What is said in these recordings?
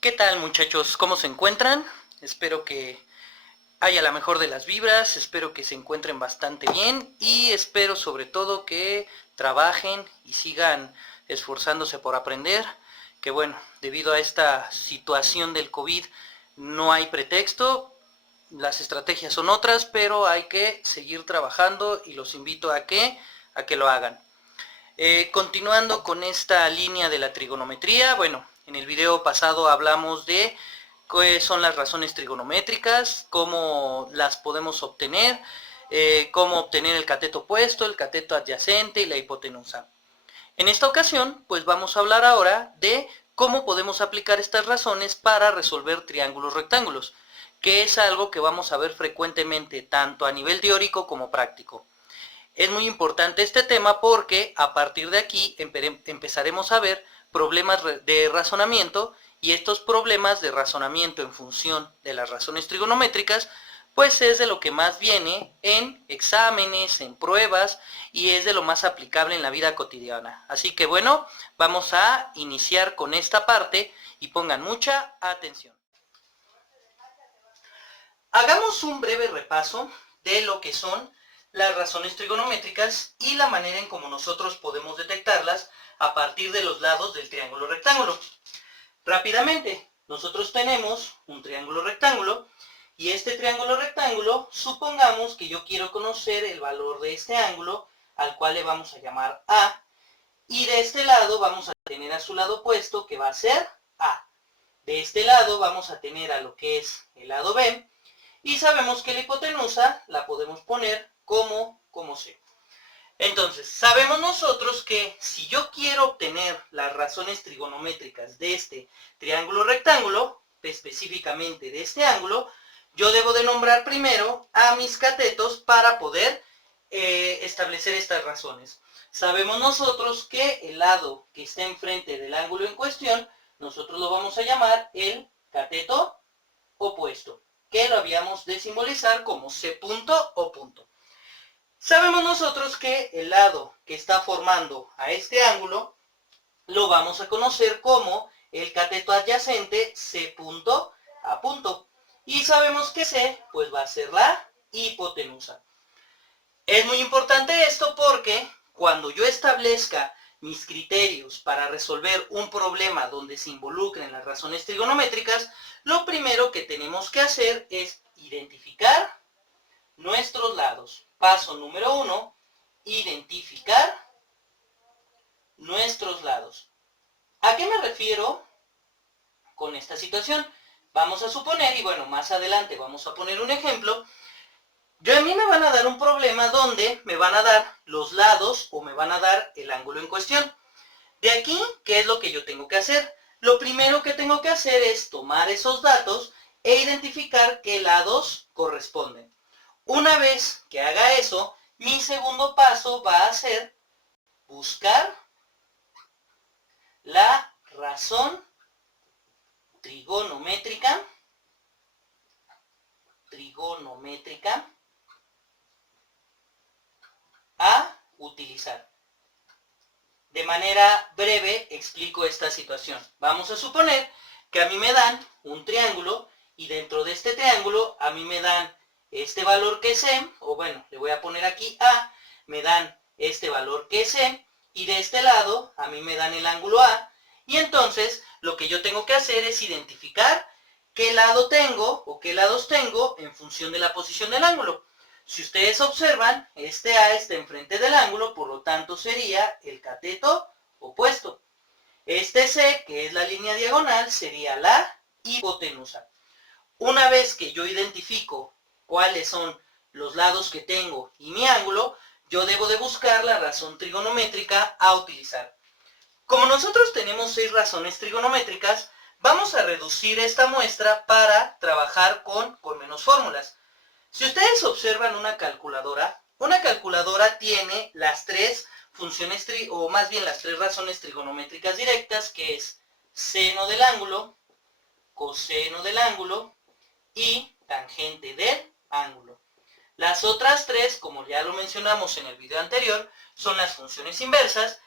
¿Qué tal, muchachos? ¿Cómo se encuentran? Espero que haya la mejor de las vibras, espero que se encuentren bastante bien y espero sobre todo que trabajen y sigan esforzándose por aprender, que bueno, debido a esta situación del COVID no hay pretexto, las estrategias son otras, pero hay que seguir trabajando y los invito a que lo hagan. Continuando con esta línea de la trigonometría, bueno, en el video pasado hablamos de qué son las razones trigonométricas, cómo las podemos obtener, cómo obtener el cateto opuesto, el cateto adyacente y la hipotenusa. En esta ocasión, pues vamos a hablar ahora de cómo podemos aplicar estas razones para resolver triángulos rectángulos, que es algo que vamos a ver frecuentemente tanto a nivel teórico como práctico. Es muy importante este tema porque a partir de aquí empezaremos a ver problemas de razonamiento y estos problemas de razonamiento en función de las razones trigonométricas pues es de lo que más viene en exámenes, en pruebas y es de lo más aplicable en la vida cotidiana. Así que bueno, vamos a iniciar con esta parte y pongan mucha atención. Hagamos un breve repaso de lo que son las razones trigonométricas y la manera en cómo nosotros podemos detectarlas a partir de los lados del triángulo rectángulo. Rápidamente, nosotros tenemos un triángulo rectángulo y este triángulo rectángulo, supongamos que yo quiero conocer el valor de este ángulo, al cual le vamos a llamar A, y de este lado vamos a tener a su lado opuesto, que va a ser A. De este lado vamos a tener a lo que es el lado B, y sabemos que la hipotenusa la podemos poner como C. Entonces, sabemos nosotros que si yo quiero obtener las razones trigonométricas de este triángulo rectángulo, específicamente de este ángulo, yo debo de nombrar primero a mis catetos para poder establecer estas razones. Sabemos nosotros que el lado que está enfrente del ángulo en cuestión, nosotros lo vamos a llamar el cateto opuesto, que lo habíamos de simbolizar como C punto o punto. Sabemos nosotros que el lado que está formando a este ángulo lo vamos a conocer como el cateto adyacente C punto a punto. Y sabemos que C pues va a ser la hipotenusa. Es muy importante esto porque cuando yo establezca mis criterios para resolver un problema donde se involucren las razones trigonométricas, lo primero que tenemos que hacer es identificar nuestros lados. Paso número 1, identificar nuestros lados. ¿A qué me refiero con esta situación? Vamos a suponer, y bueno, más adelante vamos a poner un ejemplo, a mí me van a dar un problema donde me van a dar los lados o me van a dar el ángulo en cuestión. De aquí, ¿qué es lo que yo tengo que hacer? Lo primero que tengo que hacer es tomar esos datos e identificar qué lados corresponden. Una vez que haga eso, mi segundo paso va a ser buscar la razón trigonométrica a utilizar. De manera breve explico esta situación. Vamos a suponer que a mí me dan un triángulo y dentro de este triángulo a mí me dan este valor que es C, o bueno, le voy a poner aquí A, me dan este valor que es C, y de este lado a mí me dan el ángulo A, y entonces lo que yo tengo que hacer es identificar qué lado tengo o qué lados tengo en función de la posición del ángulo. Si ustedes observan, este A está enfrente del ángulo, por lo tanto sería el cateto opuesto. Este C, que es la línea diagonal, sería la hipotenusa. Una vez que yo identifico cuáles son los lados que tengo y mi ángulo, yo debo de buscar la razón trigonométrica a utilizar. Como nosotros tenemos 6 razones trigonométricas, vamos a reducir esta muestra para trabajar con menos fórmulas. Si ustedes observan una calculadora tiene las 3 funciones, o más bien las 3 razones trigonométricas directas, que es seno del ángulo, coseno del ángulo y tangente del ángulo. Las otras 3, como ya lo mencionamos en el video anterior, son las funciones inversas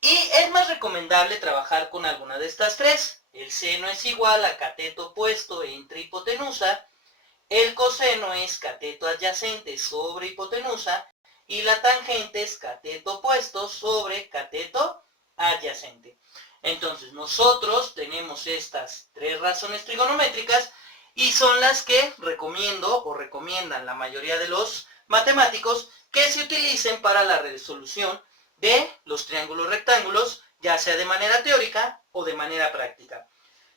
Y es más recomendable trabajar con alguna de estas tres. El seno es igual a cateto opuesto entre hipotenusa, el coseno es cateto adyacente sobre hipotenusa y la tangente es cateto opuesto sobre cateto adyacente. Entonces nosotros tenemos estas tres razones trigonométricas y son las que recomiendo o recomiendan la mayoría de los matemáticos que se utilicen para la resolución de los triángulos rectángulos, ya sea de manera teórica o de manera práctica.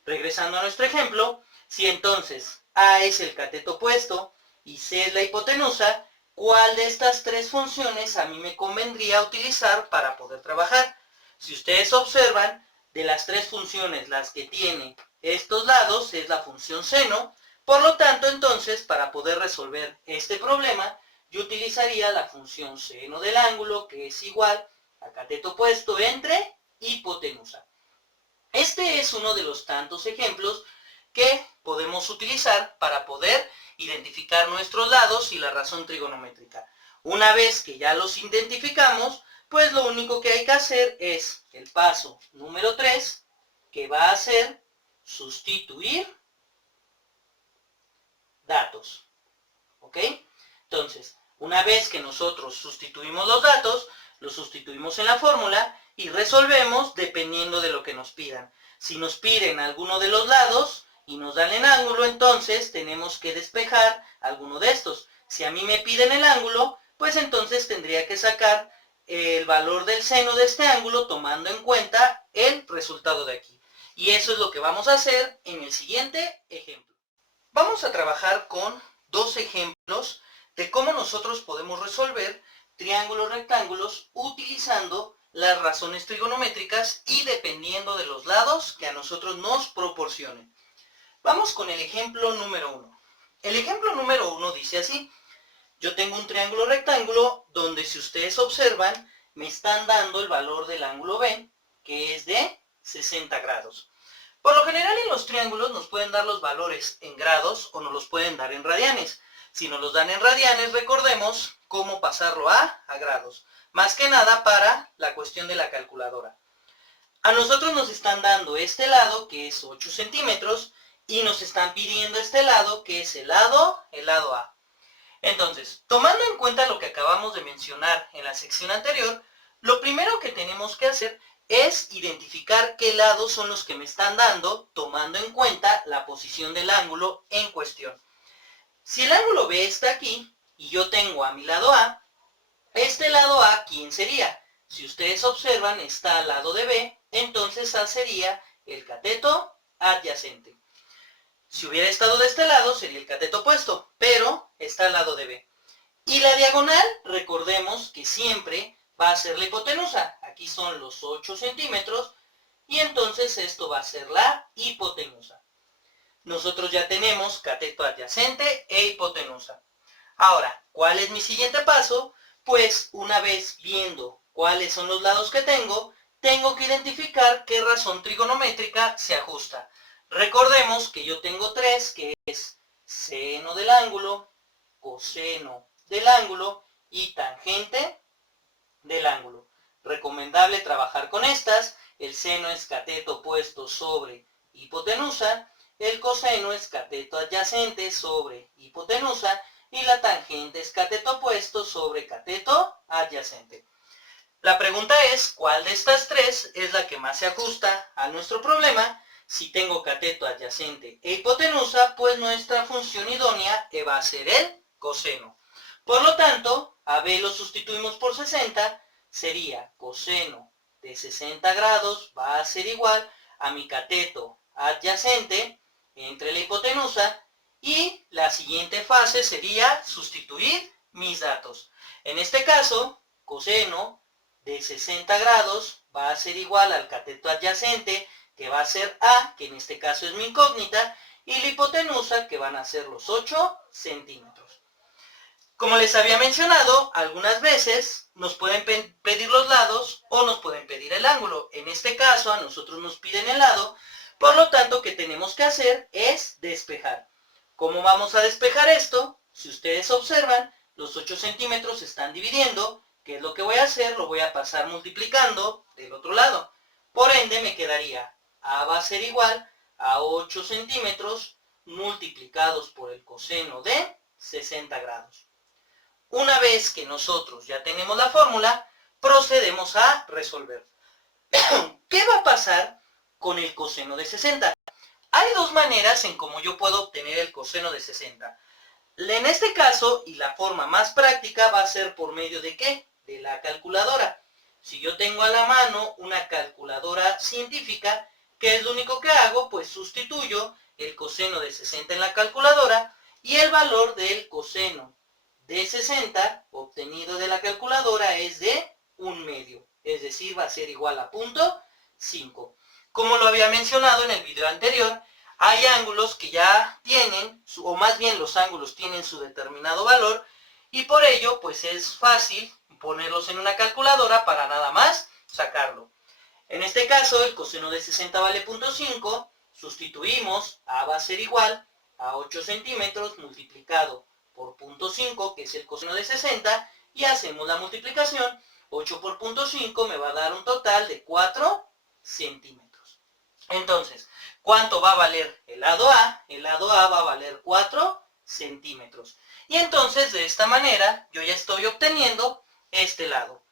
Regresando a nuestro ejemplo, si entonces A es el cateto opuesto y C es la hipotenusa, ¿cuál de estas tres funciones a mí me convendría utilizar para poder trabajar? Si ustedes observan, de las tres funciones, las que tiene estos lados es la función seno, por lo tanto entonces para poder resolver este problema, yo utilizaría la función seno del ángulo, que es igual a cateto opuesto entre hipotenusa. Este es uno de los tantos ejemplos que podemos utilizar para poder identificar nuestros lados y la razón trigonométrica. Una vez que ya los identificamos, pues lo único que hay que hacer es el paso número 3, que va a ser sustituir datos. ¿Ok? Entonces, una vez que nosotros sustituimos los datos, los sustituimos en la fórmula y resolvemos dependiendo de lo que nos pidan. Si nos piden alguno de los lados y nos dan el ángulo, entonces tenemos que despejar alguno de estos. Si a mí me piden el ángulo, pues entonces tendría que sacar el valor del seno de este ángulo tomando en cuenta el resultado de aquí. Y eso es lo que vamos a hacer en el siguiente ejemplo. Vamos a trabajar con dos ejemplos de cómo nosotros podemos resolver triángulos rectángulos utilizando las razones trigonométricas y dependiendo de los lados que a nosotros nos proporcionen. Vamos con el ejemplo número 1. El ejemplo número 1 dice así: yo tengo un triángulo rectángulo donde, si ustedes observan, me están dando el valor del ángulo B, que es de 60 grados. Por lo general en los triángulos nos pueden dar los valores en grados o nos los pueden dar en radianes. Si nos los dan en radianes, recordemos cómo pasarlo a grados. Más que nada para la cuestión de la calculadora. A nosotros nos están dando este lado, que es 8 centímetros, y nos están pidiendo este lado, que es el lado A. Entonces, tomando en cuenta lo que acabamos de mencionar en la sección anterior, lo primero que tenemos que hacer es identificar qué lados son los que me están dando, tomando en cuenta la posición del ángulo en cuestión. Si el ángulo B está aquí, y yo tengo a mi lado A, este lado A, ¿quién sería? Si ustedes observan, está al lado de B, entonces A sería el cateto adyacente. Si hubiera estado de este lado, sería el cateto opuesto, pero está al lado de B. Y la diagonal, recordemos que siempre va a ser la hipotenusa. Aquí son los 8 centímetros, y entonces esto va a ser la hipotenusa. Nosotros ya tenemos cateto adyacente e hipotenusa. Ahora, ¿cuál es mi siguiente paso? Pues una vez viendo cuáles son los lados que tengo que identificar qué razón trigonométrica se ajusta. Recordemos que yo tengo tres, que es seno del ángulo, coseno del ángulo y tangente del ángulo. Recomendable trabajar con estas. El seno es cateto opuesto sobre hipotenusa, el coseno es cateto adyacente sobre hipotenusa y la tangente es cateto opuesto sobre cateto adyacente. La pregunta es, ¿cuál de estas tres es la que más se ajusta a nuestro problema? Si tengo cateto adyacente e hipotenusa, pues nuestra función idónea va a ser el coseno. Por lo tanto, a B lo sustituimos por 60, sería coseno de 60 grados va a ser igual a mi cateto adyacente entre la hipotenusa, y la siguiente fase sería sustituir mis datos. En este caso, coseno de 60 grados va a ser igual al cateto adyacente, que va a ser A, que en este caso es mi incógnita, y la hipotenusa, que van a ser los 8 centímetros. Como les había mencionado, algunas veces nos pueden pedir los lados o nos pueden pedir el ángulo. En este caso, a nosotros nos piden el lado, por lo tanto, que tenemos que hacer es despejar. ¿Cómo vamos a despejar esto? Si ustedes observan, los 8 centímetros se están dividiendo ¿Qué es lo que voy a hacer? Lo voy a pasar multiplicando del otro lado. Por ende me quedaría A va a ser igual a 8 centímetros multiplicados por el coseno de 60 grados. Una vez que nosotros ya tenemos la fórmula, procedemos a resolver. ¿Qué va a pasar con el coseno de 60? Hay dos maneras en cómo yo puedo obtener el coseno de 60. En este caso, y la forma más práctica, va a ser por medio de ¿qué? De la calculadora. Si yo tengo a la mano una calculadora científica, ¿qué es lo único que hago? Pues sustituyo el coseno de 60 en la calculadora y el valor del coseno de 60 obtenido de la calculadora es de 1/2. Es decir, va a ser igual a 0.5. Como lo había mencionado en el video anterior, hay ángulos que ya tienen, o más bien los ángulos tienen su determinado valor, y por ello pues es fácil ponerlos en una calculadora para nada más sacarlo. En este caso el coseno de 60 vale 0.5, sustituimos, A va a ser igual a 8 centímetros multiplicado por 0.5, que es el coseno de 60, y hacemos la multiplicación. 8 por 0.5 me va a dar un total de 4 centímetros. Entonces, ¿cuánto va a valer el lado A? El lado A va a valer 4 centímetros. Y entonces, de esta manera, yo ya estoy obteniendo este lado.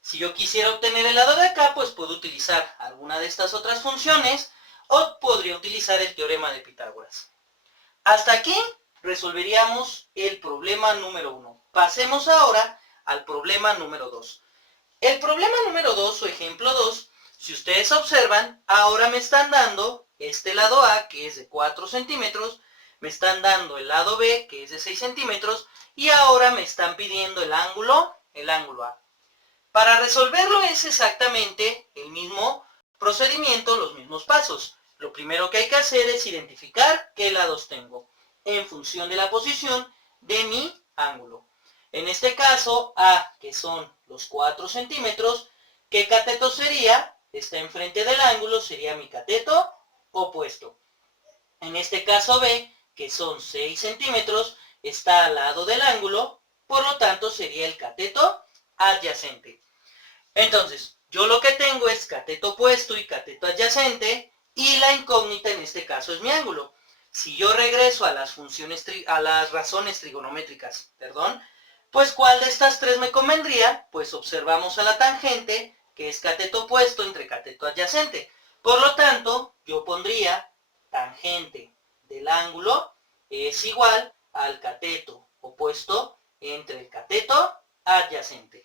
Si yo quisiera obtener el lado de acá, pues puedo utilizar alguna de estas otras funciones o podría utilizar el teorema de Pitágoras. Hasta aquí resolveríamos el problema número 1. Pasemos ahora al problema número 2. El problema número 2 o ejemplo 2, si ustedes observan, ahora me están dando este lado A, que es de 4 centímetros, me están dando el lado B, que es de 6 centímetros, y ahora me están pidiendo el ángulo A. Para resolverlo es exactamente el mismo procedimiento, los mismos pasos. Lo primero que hay que hacer es identificar qué lados tengo, en función de la posición de mi ángulo. En este caso, A, que son los 4 centímetros, ¿qué cateto sería? Está enfrente del ángulo, sería mi cateto opuesto. En este caso B, que son 6 centímetros, está al lado del ángulo, por lo tanto sería el cateto adyacente. Entonces, yo lo que tengo es cateto opuesto y cateto adyacente, y la incógnita en este caso es mi ángulo. Si yo regreso a las razones trigonométricas, pues ¿cuál de estas tres me convendría? Pues observamos a la tangente, que es cateto opuesto entre cateto adyacente. Por lo tanto, yo pondría tangente del ángulo es igual al cateto opuesto entre el cateto adyacente.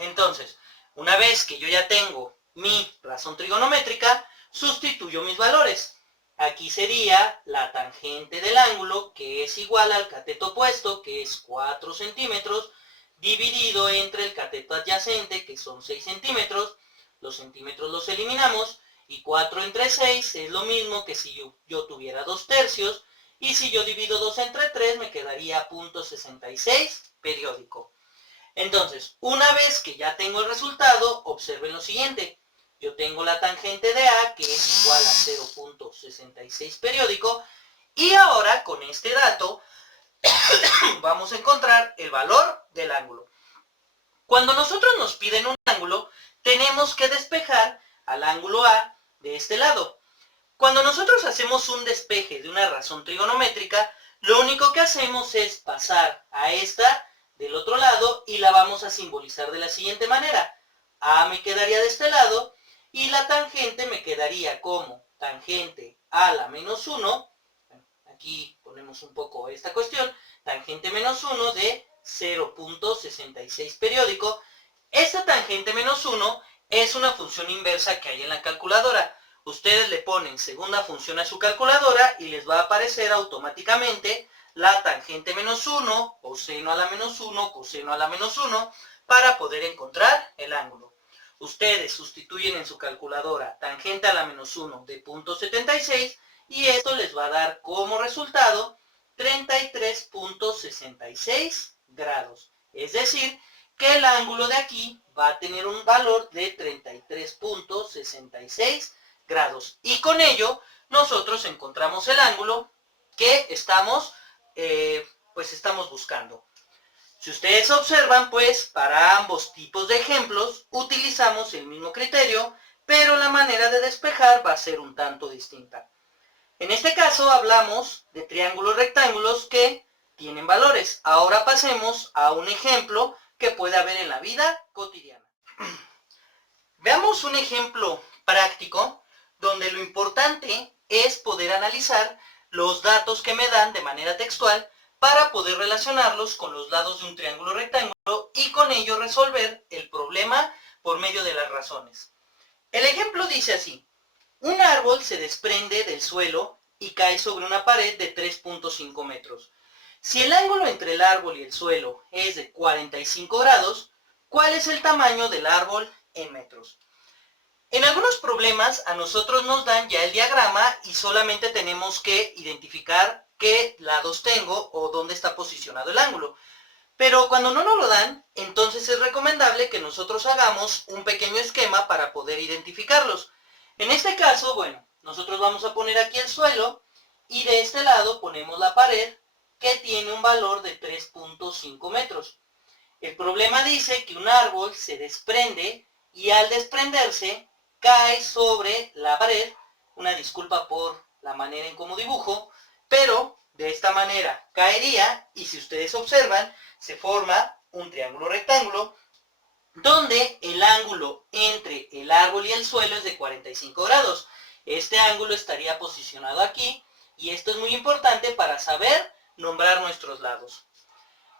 Entonces, una vez que yo ya tengo mi razón trigonométrica, sustituyo mis valores. Aquí sería la tangente del ángulo, que es igual al cateto opuesto, que es 4 centímetros, dividido entre el cateto adyacente, que son 6 centímetros. Los centímetros los eliminamos, y 4 entre 6 es lo mismo que si yo tuviera 2/3, y si yo divido 2 entre 3 me quedaría 0.66 periódico. Entonces, una vez que ya tengo el resultado, observen lo siguiente. Yo tengo la tangente de A, que es igual a 0.66 periódico, y ahora con este dato vamos a encontrar el valor del ángulo. Cuando nosotros nos piden un ángulo, tenemos que despejar al ángulo A de este lado. Cuando nosotros hacemos un despeje de una razón trigonométrica, lo único que hacemos es pasar a esta del otro lado y la vamos a simbolizar de la siguiente manera. A me quedaría de este lado y la tangente me quedaría como tangente a la menos 1, aquí ponemos un poco esta cuestión, tangente menos 1 de 0.66 periódico. Esta tangente menos 1 es una función inversa que hay en la calculadora. Ustedes le ponen segunda función a su calculadora y les va a aparecer automáticamente la tangente menos 1, o seno a la menos 1, coseno a la menos 1, para poder encontrar el ángulo. Ustedes sustituyen en su calculadora tangente a la menos 1 de 0.76 y esto les va a dar como resultado 33.66 grados. Es decir, que el ángulo de aquí va a tener un valor de 33.66 grados. Y con ello nosotros encontramos el ángulo que estamos buscando. Si ustedes observan, pues para ambos tipos de ejemplos utilizamos el mismo criterio, pero la manera de despejar va a ser un tanto distinta. En este caso hablamos de triángulos rectángulos que tienen valores. Ahora pasemos a un ejemplo que puede haber en la vida cotidiana. Veamos un ejemplo práctico donde lo importante es poder analizar los datos que me dan de manera textual para poder relacionarlos con los lados de un triángulo rectángulo y con ello resolver el problema por medio de las razones. El ejemplo dice así: un árbol se desprende del suelo y cae sobre una pared de 3.5 metros. Si el ángulo entre el árbol y el suelo es de 45 grados, ¿cuál es el tamaño del árbol en metros? En algunos problemas a nosotros nos dan ya el diagrama y solamente tenemos que identificar qué lados tengo o dónde está posicionado el ángulo. Pero cuando no nos lo dan, entonces es recomendable que nosotros hagamos un pequeño esquema para poder identificarlos. En este caso, bueno, nosotros vamos a poner aquí el suelo y de este lado ponemos la pared que tiene un valor de 3.5 metros. El problema dice que un árbol se desprende y al desprenderse cae sobre la pared. Una disculpa por la manera en cómo dibujo, pero de esta manera caería y si ustedes observan se forma un triángulo rectángulo donde el ángulo entre el árbol y el suelo es de 45 grados. Este ángulo estaría posicionado aquí y esto es muy importante para saber nombrar nuestros lados.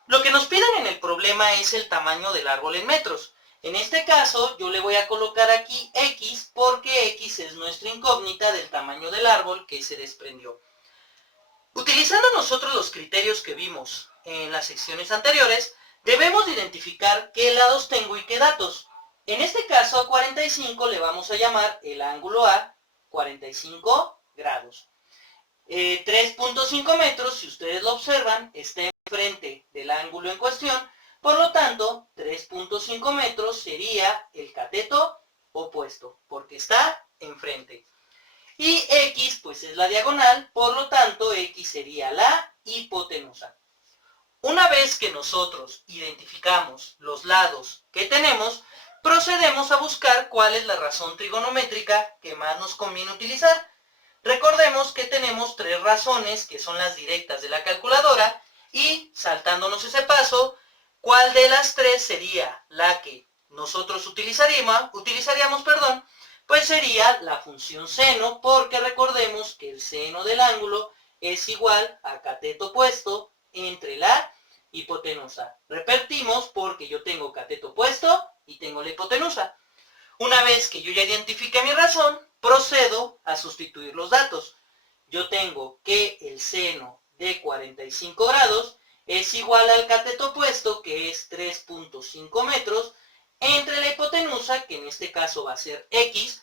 Lo que nos piden en el problema es el tamaño del árbol en metros. En este caso yo le voy a colocar aquí X porque X es nuestra incógnita del tamaño del árbol que se desprendió. Utilizando nosotros los criterios que vimos en las secciones anteriores, debemos identificar qué lados tengo y qué datos. En este caso a 45 le vamos a llamar el ángulo A 45 grados. 3.5 metros, si ustedes lo observan, está enfrente del ángulo en cuestión, por lo tanto 3.5 metros sería el cateto opuesto, porque está enfrente. Y X pues es la diagonal, por lo tanto X sería la hipotenusa. Una vez que nosotros identificamos los lados que tenemos, procedemos a buscar cuál es la razón trigonométrica que más nos conviene utilizar. Recordemos que tenemos tres razones que son las directas de la calculadora y saltándonos ese paso, ¿cuál de las tres sería la que nosotros utilizaríamos? Pues sería la función seno, porque recordemos que el seno del ángulo es igual a cateto opuesto entre la hipotenusa. Repetimos porque yo tengo cateto opuesto y tengo la hipotenusa. Una vez que yo ya identifique mi razón, procedo a sustituir los datos. Yo tengo que el seno de 45 grados es igual al cateto opuesto, que es 3.5 metros, entre la hipotenusa, que en este caso va a ser X,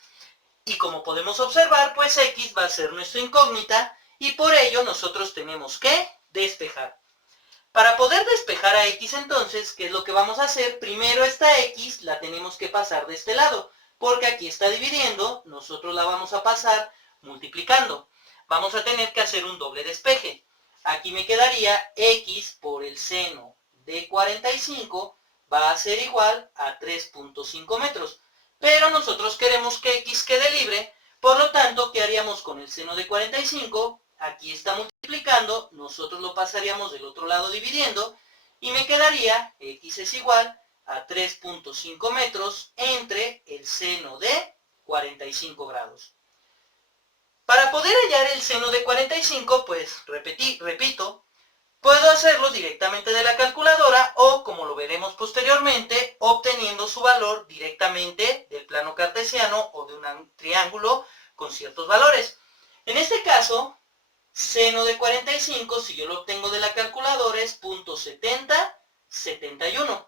y como podemos observar, pues X va a ser nuestra incógnita, y por ello nosotros tenemos que despejar. Para poder despejar a X entonces, ¿qué es lo que vamos a hacer? Primero esta X la tenemos que pasar de este lado, porque aquí está dividiendo, nosotros la vamos a pasar multiplicando. Vamos a tener que hacer un doble despeje. Aquí me quedaría X por el seno de 45 va a ser igual a 3.5 metros. Pero nosotros queremos que X quede libre, por lo tanto, ¿qué haríamos con el seno de 45? Aquí está multiplicando, nosotros lo pasaríamos del otro lado dividiendo, y me quedaría X es igual a 3.5 metros entre el seno de 45 grados. Para poder hallar el seno de 45, pues repito, puedo hacerlo directamente de la calculadora o, como lo veremos posteriormente, obteniendo su valor directamente del plano cartesiano o de un triángulo con ciertos valores. En este caso, seno de 45, si yo lo obtengo de la calculadora, es 0.7071.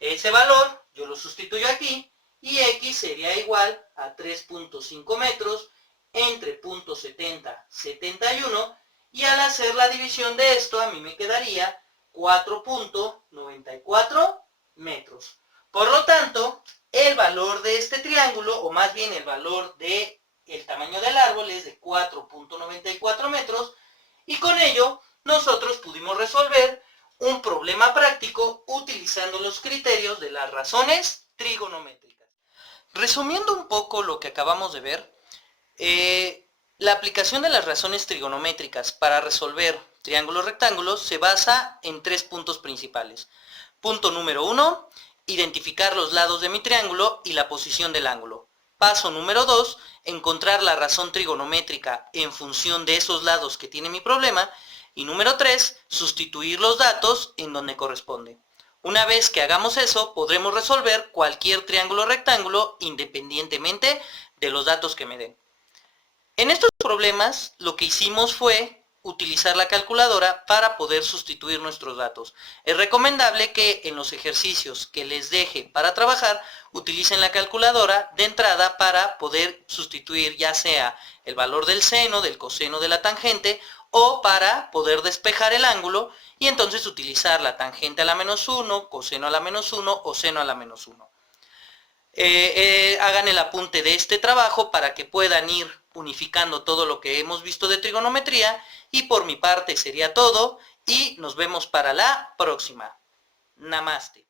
Ese valor yo lo sustituyo aquí y X sería igual a 3.5 metros entre 0.7071 y al hacer la división de esto a mí me quedaría 4.94 metros. Por lo tanto, el valor de este triángulo, o más bien el valor del tamaño del árbol es de 4.94 metros y con ello nosotros pudimos resolver un problema práctico los criterios de las razones trigonométricas. Resumiendo un poco lo que acabamos de ver, la aplicación de las razones trigonométricas para resolver triángulos rectángulos se basa en 3 puntos principales. Punto número 1, identificar los lados de mi triángulo y la posición del ángulo. Paso número 2, encontrar la razón trigonométrica en función de esos lados que tiene mi problema. Y número 3, sustituir los datos en donde corresponde. Una vez que hagamos eso, podremos resolver cualquier triángulo rectángulo independientemente de los datos que me den. En estos problemas, lo que hicimos fue utilizar la calculadora para poder sustituir nuestros datos. Es recomendable que en los ejercicios que les deje para trabajar, utilicen la calculadora de entrada para poder sustituir ya sea el valor del seno, del coseno, de la tangente, o para poder despejar el ángulo y entonces utilizar la tangente a la menos 1, coseno a la menos 1 o seno a la menos 1. Hagan el apunte de este trabajo para que puedan ir unificando todo lo que hemos visto de trigonometría, y por mi parte sería todo y nos vemos para la próxima. Namaste.